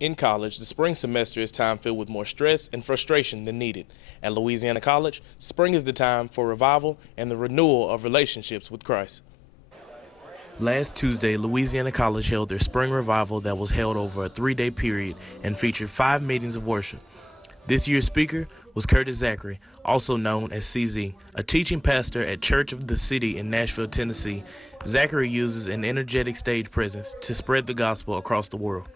In college, the spring semester is time filled with more stress and frustration than needed. At Louisiana College, spring is the time for revival and the renewal of relationships with Christ. Last Tuesday, Louisiana College held their spring revival that was held over a 3-day period and featured 5 meetings of worship. This year's speaker was Curtis Zackery, also known as CZ, a teaching pastor at Church of the City in Nashville, Tennessee. Zackery uses an energetic stage presence to spread the gospel across the world.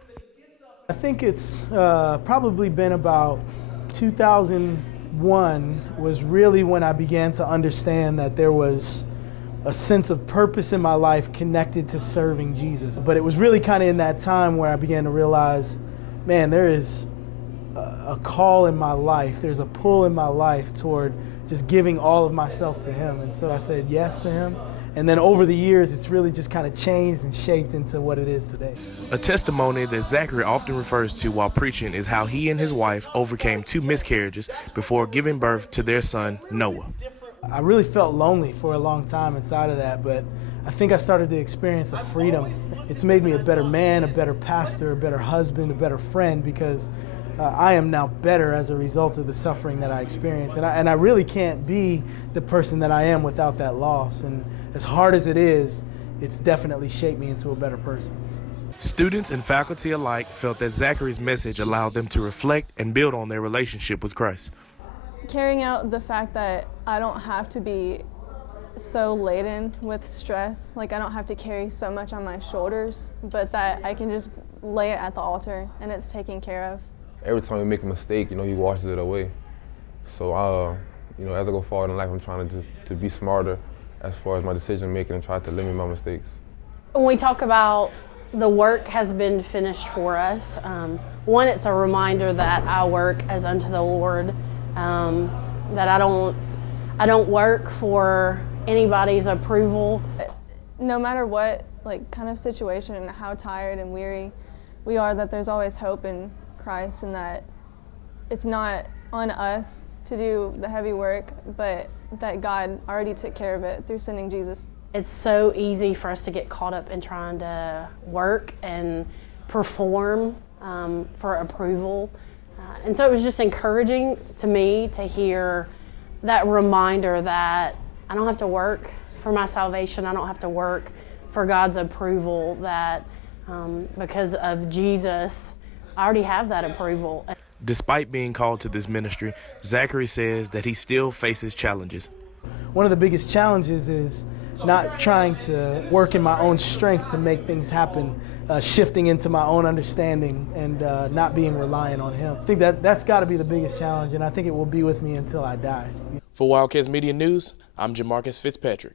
I think it's probably been about 2001 was really when I began to understand that there was a sense of purpose in my life connected to serving Jesus. But it was really kind of in that time where I began to realize, man, there is a call in my life. There's a pull in my life toward just giving all of myself to Him. And so I said yes to Him. And then over the years, it's really just kind of changed and shaped into what it is today. A testimony that Zackery often refers to while preaching is how he and his wife overcame 2 miscarriages before giving birth to their son, Noah. I really felt lonely for a long time inside of that, but I think I started to experience a freedom. It's made me a better man, a better pastor, a better husband, a better friend, because I am now better as a result of the suffering that I experienced. And I really can't be the person that I am without that loss. And as hard as it is, it's definitely shaped me into a better person. Students and faculty alike felt that Zackery's message allowed them to reflect and build on their relationship with Christ. Carrying out the fact that I don't have to be so laden with stress, like I don't have to carry so much on my shoulders, but that I can just lay it at the altar and it's taken care of. Every time we make a mistake, He washes it away. So, as I go forward in life, I'm trying to be smarter as far as my decision making and try to limit my mistakes. When we talk about the work has been finished for us, one, it's a reminder that I work as unto the Lord, that I don't work for anybody's approval. No matter what kind of situation and how tired and weary we are, that there's always hope in Christ, and that it's not on us to do the heavy work, but that God already took care of it through sending Jesus. It's so easy for us to get caught up in trying to work and perform for approval. And so it was just encouraging to me to hear that reminder that I don't have to work for my salvation. I don't have to work for God's approval, that because of Jesus, I already have that approval. Despite being called to this ministry, Zackery says that he still faces challenges. One of the biggest challenges is not trying to work in my own strength to make things happen, shifting into my own understanding and not being reliant on Him. I think that's got to be the biggest challenge, and I think it will be with me until I die. For Wildcats Media News, I'm Jamarcus Fitzpatrick.